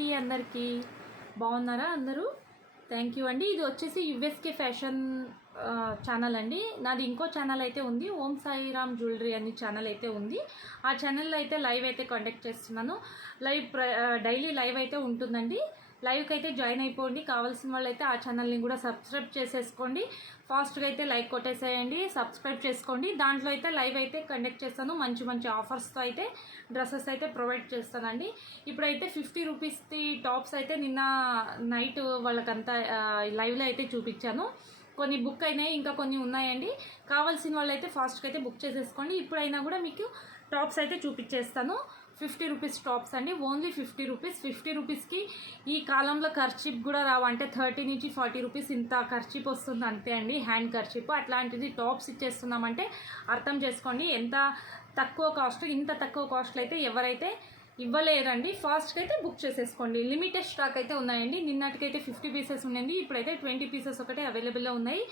అండి అందరికీ బాగున్నారా అందరూ? థ్యాంక్ యూ అండి. ఇది వచ్చేసి యుఎస్కే ఫ్యాషన్ ఛానల్ అండి. నాది ఇంకో ఛానల్ అయితే ఉంది, ఓం సాయిరామ్ జ్యువెలరీ అని ఛానల్ అయితే ఉంది. ఆ ఛానల్లో అయితే లైవ్ అయితే కండక్ట్ చేస్తున్నాను. డైలీ లైవ్ అయితే ఉంటుందండి. లైవ్కి అయితే జాయిన్ అయిపోండి. కావాల్సిన వాళ్ళు అయితే ఆ ఛానల్ని కూడా సబ్స్క్రైబ్ చేసేసుకోండి. ఫాస్ట్గా అయితే లైక్ కొట్టేసేయండి, సబ్స్క్రైబ్ చేసుకోండి. దాంట్లో అయితే లైవ్ అయితే కండక్ట్ చేస్తాను. మంచి మంచి ఆఫర్స్తో అయితే డ్రెస్సెస్ అయితే ప్రొవైడ్ చేస్తానండి. ఇప్పుడైతే 50 రూపీస్ది టాప్స్ అయితే నిన్న నైట్ వాళ్ళకంతా లైవ్లో అయితే చూపించాను. కొన్ని బుక్ అయినాయి, ఇంకా కొన్ని ఉన్నాయండి. కావాల్సిన వాళ్ళు అయితే ఫాస్ట్గా అయితే బుక్ చేసేసుకోండి. ఇప్పుడైనా కూడా మీకు టాప్స్ అయితే చూపించేస్తాను. 50 రూపీస్ టాప్స్ అండి, ఓన్లీ 50 రూపీస్. 50 రూపీస్కి ఈ కాలంలో ఖర్చీప్ కూడా రావు, అంటే 30 నుంచి 40 రూపీస్ ఇంత ఖర్చీప్ వస్తుంది అంతే అండి, హ్యాండ్ ఖర్చీప్. అట్లాంటిది టాప్స్ ఇచ్చేస్తున్నామంటే అర్థం చేసుకోండి ఎంత తక్కువ కాస్ట్. ఇంత తక్కువ కాస్ట్లో అయితే ఎవరైతే ఇవ్వలేరండి. ఫాస్ట్గా అయితే బుక్ చేసేసుకోండి. లిమిటెడ్ స్టాక్ అయితే ఉన్నాయండి. నిన్నటికైతే 50 పీసెస్ ఉన్నాయండి, ఇప్పుడైతే 20 పీసెస్ ఒకటే అవైలబుల్లో ఉన్నాయి.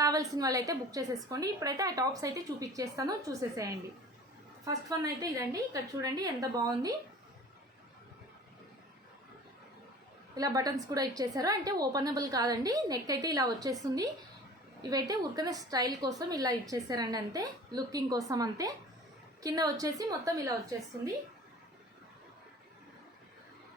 కావాల్సిన వాళ్ళు అయితే బుక్ చేసేసుకోండి. ఇప్పుడైతే ఆ టాప్స్ అయితే చూపించేస్తాను, చూసేసేయండి. ఫస్ట్ వన్ అయితే ఇదండి. ఇక్కడ చూడండి ఎంత బాగుంది. ఇలా బటన్స్ కూడా ఇచ్చేసారు, అంటే ఓపెనబుల్ కాదండి. నెక్ అయితే ఇలా వచ్చేస్తుంది. ఇవైతే ఉరకనే స్టైల్ కోసం ఇలా ఇచ్చేసారండి, అంతే, లుకింగ్ కోసం అంతే. కింద వచ్చేసి మొత్తం ఇలా వచ్చేస్తుంది,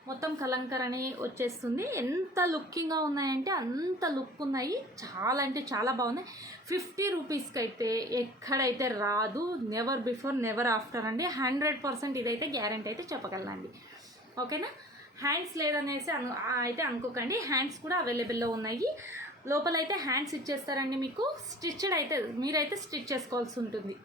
మొత్తం కలంకర్ అని వచ్చేస్తుంది. ఎంత లుకింగ్గా ఉన్నాయంటే అంత లుక్ ఉన్నాయి. చాలా అంటే చాలా బాగున్నాయి. 50 రూపీస్కి అయితే ఎక్కడైతే రాదు. నెవర్ బిఫోర్ నెవర్ ఆఫ్టర్ అండి. 100% ఇదైతే గ్యారెంటీ అయితే చెప్పగలనండి. ఓకేనా? హ్యాండ్స్ లేదనేసి అయితే అనుకోకండి, హ్యాండ్స్ కూడా అవైలబుల్లో ఉన్నాయి. లోపల అయితే హ్యాండ్స్ ఇచ్చేస్తారండి మీకు. స్టిచ్డ్ అయితే మీరైతే స్టిచ్ చేసుకోవాల్సి ఉంటుంది.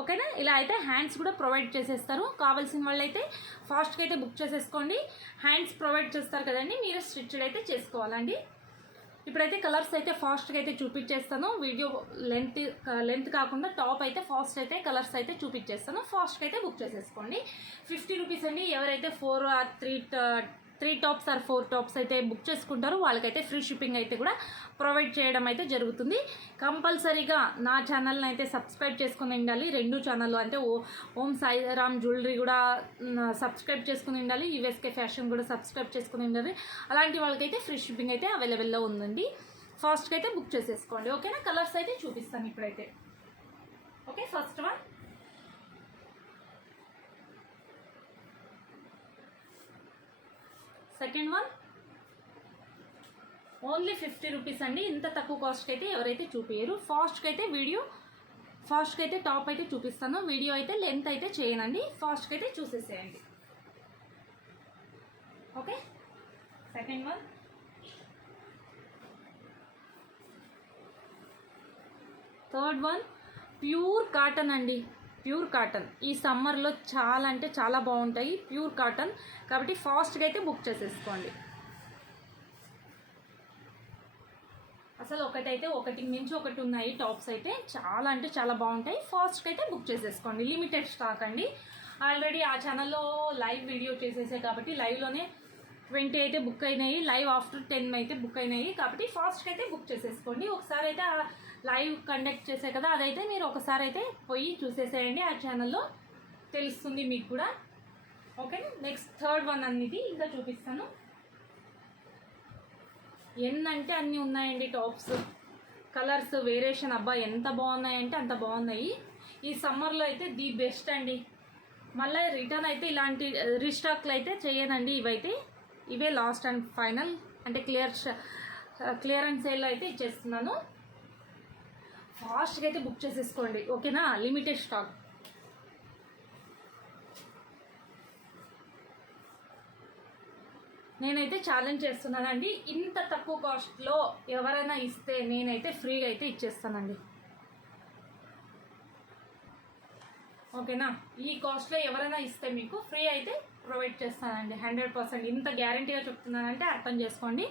ఓకేనా? ఇలా అయితే హ్యాండ్స్ కూడా ప్రొవైడ్ చేసేస్తారు. కావాల్సిన వాళ్ళు అయితే ఫాస్ట్గా అయితే బుక్ చేసేసుకోండి. హ్యాండ్స్ ప్రొవైడ్ చేస్తారు కదండి, మీరు స్టిచ్డ్ అయితే చేసుకోవాలండి. ఇప్పుడైతే కలర్స్ అయితే ఫాస్ట్గా అయితే చూపించేస్తాను. వీడియో లెంత్ కాకుండా టాప్ అయితే ఫాస్ట్ అయితే కలర్స్ అయితే చూపించేస్తాను. ఫాస్ట్గా అయితే బుక్ చేసేసుకోండి. 50 రూపీస్ అండి. ఎవరైతే 4 or 3 టాప్స్ ఆర్ 4 టాప్స్ అయితే బుక్ చేసుకుంటారో వాళ్ళకైతే ఫ్రీ షిప్పింగ్ అయితే కూడా ప్రొవైడ్ చేయడం అయితే జరుగుతుంది. కంపల్సరీగా నా ఛానల్ని అయితే సబ్స్క్రైబ్ చేసుకుని ఉండాలి. 2 ఛానళ్ళు, అంటే ఓం సాయిరామ్ జ్యువెలరీ కూడా సబ్స్క్రైబ్ చేసుకుని ఉండాలి, యుఎస్కే ఫ్యాషన్ కూడా సబ్స్క్రైబ్ చేసుకుని ఉండాలి. అలాంటి వాళ్ళకైతే ఫ్రీ షిప్పింగ్ అయితే అవైలబుల్లో ఉందండి. ఫాస్ట్గా అయితే బుక్ చేసేసుకోండి. ఓకేనా? కలర్స్ అయితే చూపిస్తాను ఇప్పుడైతే. Okay, first one. Second one only 50 rupees అండి. ఇంత తక్కువ కాస్ట్కి అయితే ఎవరైతే చూపించరు. ఫాస్ట్గా అయితే టాప్ అయితే చూపిస్తాను. వీడియో అయితే లెంత్ అయితే చేయనండి. ఫాస్ట్గా అయితే చూసేసేయండి. Okay, second one. Third one pure cotton అండి, ప్యూర్ కాటన్. ఈ సమ్మర్లో చాలా అంటే చాలా బాగుంటాయి, ప్యూర్ కాటన్. కాబట్టి ఫాస్ట్గా అయితే బుక్ చేసేసుకోండి. అసలు ఒకటి మించి ఒకటి ఉన్నాయి టాప్స్ అయితే, చాలా అంటే చాలా బాగుంటాయి. ఫాస్ట్గా అయితే బుక్ చేసేసుకోండి. లిమిటెడ్ స్టాక్ అండి. ఆల్రెడీ ఆ ఛానల్లో లైవ్ వీడియో చేసేసాయి కాబట్టి లైవ్లోనే 20 అయితే బుక్ అయినాయి. లైవ్ ఆఫ్టర్ 10 అయితే బుక్ అయినాయి. కాబట్టి ఫాస్ట్గా అయితే బుక్ చేసేసుకోండి. ఒకసారి అయితే లైవ్ కండక్ట్ చేసే కదా, అదైతే మీరు ఒకసారి అయితే పోయి చూసేసేయండి. ఆ ఛానల్లో తెలుస్తుంది మీకు కూడా. ఓకే, నెక్స్ట్ థర్డ్ వన్ అనేది ఇంకా చూపిస్తాను. ఎన్నంటే అన్నీ ఉన్నాయండి టాప్స్. కలర్స్ వేరియేషన్ అబ్బా ఎంత బాగున్నాయంటే అంత బాగున్నాయి. ఈ సమ్మర్లో అయితే ది బెస్ట్ అండి. మళ్ళీ రిటర్న్ అయితే ఇలాంటి రీస్టాక్లు అయితే చేయనండి. ఇవే లాస్ట్ అండ్ ఫైనల్, అంటే క్లియరెన్స్ సేల్లో అయితే ఇచ్చేస్తున్నాను. ఫాస్ట్గా అయితే బుక్ చేసేసుకోండి. ఓకేనా? Limited stock. నేనైతే ఛాలెంజ్ చేస్తున్నానండి, ఇంత తక్కువ కాస్ట్లో ఎవరైనా ఇస్తే నేనైతే ఫ్రీగా అయితే ఇచ్చేస్తానండి. ఓకేనా? ఈ కాస్ట్లో ఎవరైనా ఇస్తే మీకు ఫ్రీ అయితే ప్రొవైడ్ చేస్తానండి. 100%. ఇంత గ్యారంటీగా చెప్తున్నానంటే అర్థం చేసుకోండి.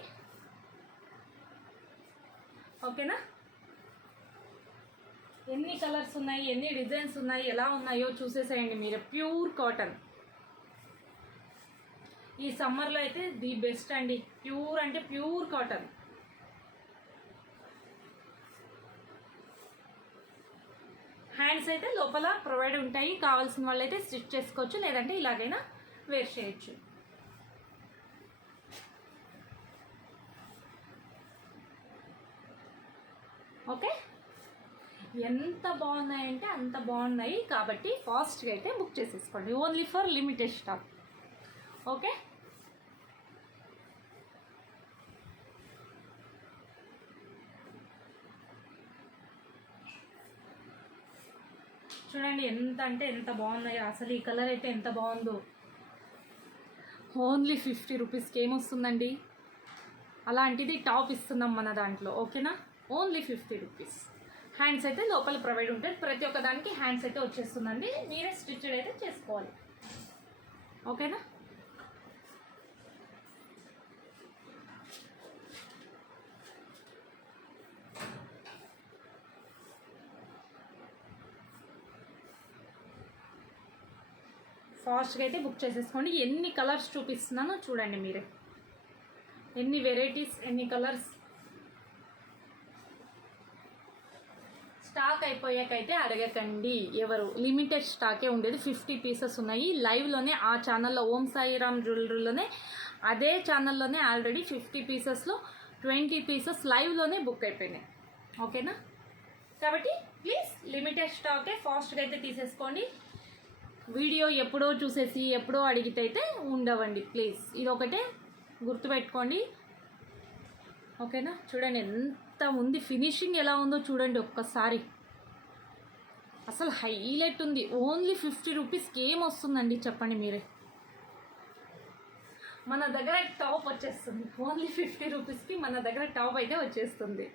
ఓకేనా? ఎన్ని కలర్స్ ఉన్నాయి, ఎన్ని డిజైన్స్ ఉన్నాయి, ఎలా ఉన్నాయో చూసేసేయండి మీరు. ప్యూర్ కాటన్ ఈ సమ్మర్లో అయితే ది బెస్ట్ అండి. ప్యూర్ అంటే ప్యూర్ కాటన్. హ్యాండ్స్ అయితే లోపల ప్రొవైడ్ ఉంటాయి. కావాల్సిన వాళ్ళు అయితే స్టిచ్ చేసుకోవచ్చు, లేదంటే ఇలాగైనా వేర్ చేయొచ్చు. ఓకే, ఎంత బాగున్నాయంటే అంత బాగున్నాయి కాబట్టి ఫాస్ట్గా అయితే బుక్ చేసేసుకోండి. Only for limited stock. Okay, చూడండి ఎంత అంటే ఎంత బాగున్నాయో. అసలు ఈ కలర్ అయితే ఎంత బాగుందో. ఓన్లీ 50 రూపీస్కి ఏమొస్తుందండి, అలాంటిది టాప్ ఇస్తున్నాం మన దాంట్లో. ఓకేనా, ఓన్లీ 50 రూపీస్. హ్యాండ్స్ అయితే లోపల ప్రొవైడ్ ఉంటుంది, ప్రతి ఒక్క దానికి హ్యాండ్స్ అయితే వచ్చేస్తుందండి. మీరే స్టిచ్డ్ అయితే చేసుకోవాలి. ఓకేనా, ఫాస్ట్గా అయితే బుక్ చేసేసుకోండి. ఎన్ని కలర్స్ చూపిస్తున్నానో చూడండి మీరే, ఎన్ని వెరైటీస్, ఎన్ని కలర్స్. స్టాక్ అయిపోయాకైతే అడగకండి ఎవరు, లిమిటెడ్ స్టాకే ఉండేది. 50 పీసెస్ ఉన్నాయి. లైవ్లోనే ఆ ఛానల్లో ఓం సాయిరామ్ జ్యువెలరీలోనే, అదే ఛానల్లోనే ఆల్రెడీ 50 పీసెస్లో 20 పీసెస్ లైవ్లోనే బుక్ అయిపోయినాయి. ఓకేనా, కాబట్టి ప్లీజ్ లిమిటెడ్ స్టాకే, ఫాస్ట్గా అయితే తీసేసుకోండి. వీడియో ఎప్పుడో చూసేసి ఎప్పుడో అడిగితే అయితే ఉండవండి ప్లీజ్, ఇది ఒకటే గుర్తుపెట్టుకోండి. ఓకేనా, చూడండి ఎంత ఉంది, ఫినిషింగ్ ఎలా ఉందో చూడండి ఒక్కసారి. అసలు హైలైట్ ఉంది. ఓన్లీ 50 రూపీస్కి ఏమొస్తుందండి చెప్పండి మీరే. మన దగ్గర టాప్ వచ్చేస్తుంది. ఓన్లీ 50 రూపీస్కి మన దగ్గర టాప్ అయితే వచ్చేస్తుంది.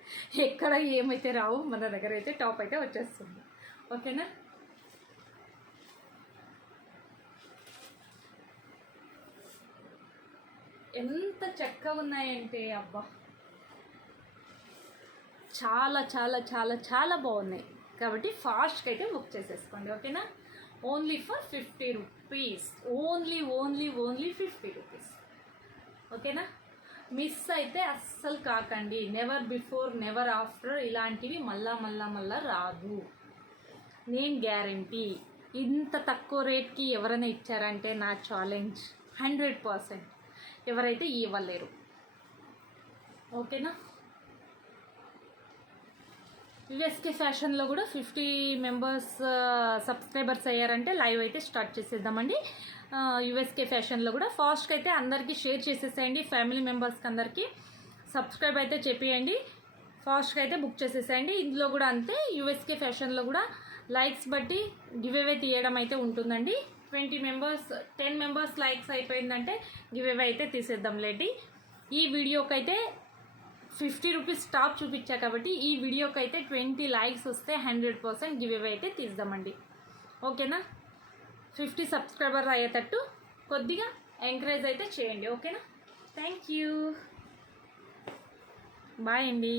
ఎక్కడ ఏమైతే రావు, మన దగ్గర అయితే టాప్ అయితే వచ్చేస్తుంది. ఓకేనా, ఎంత చక్కగా ఉన్నాయంటే అబ్బా, చాలా చాలా చాలా చాలా బాగున్నాయి. కాబట్టి ఫాస్ట్గా అయితే బుక్ చేసేసుకోండి. ఓకేనా, only for 50 rupees. Only only only 50 rupees. ఓకేనా, మిస్ అయితే అస్సలు కాకండి. నెవర్ బిఫోర్ నెవర్ ఆఫ్టర్ ఇలాంటివి మళ్ళా మళ్ళా మళ్ళా రాదు, నేను గ్యారంటీ. ఇంత తక్కువ రేట్కి ఎవరైనా ఇచ్చారంటే నా ఛాలెంజ్ 100%. ఎవరైతే ఇవ్వలేరు. ఓకేనా, యుఎస్కే ఫ్యాషన్లో కూడా 50 మెంబర్స్ సబ్స్క్రైబర్స్ అయ్యారంటే లైవ్ అయితే స్టార్ట్ చేసేద్దామండి. యుఎస్కే ఫ్యాషన్లో కూడా ఫాస్ట్గా అయితే అందరికీ షేర్ చేసేసేయండి. ఫ్యామిలీ మెంబర్స్కి అందరికీ సబ్స్క్రైబ్ అయితే చెప్పేయండి. ఫాస్ట్గా అయితే బుక్ చేసేసేయండి. ఇందులో కూడా అంతే, యుఎస్కే ఫ్యాషన్లో కూడా లైక్స్ బట్టి గివ్ అవే తీయడం అయితే ఉంటుందండి. 20 మెంబర్స్ 10 మెంబర్స్ లైక్స్ అయిపోయిందంటే గివ్ అవే అయితే తీసేద్దాం లేండి. ఈ వీడియోకి అయితే 50 రూపీస్ టాప్ చూపించా కాబట్టి ఈ వీడియోకి అయితే 20 లైక్స్ వస్తే 100% గివ్ అవే అయితే తీద్దామండి. ఓకేనా, 50 సబ్స్క్రైబర్ అయ్యేటట్టు కొద్దిగా ఎంకరేజ్ అయితే చేయండి. ఓకేనా, థ్యాంక్ యూ, బాయ్ అండి.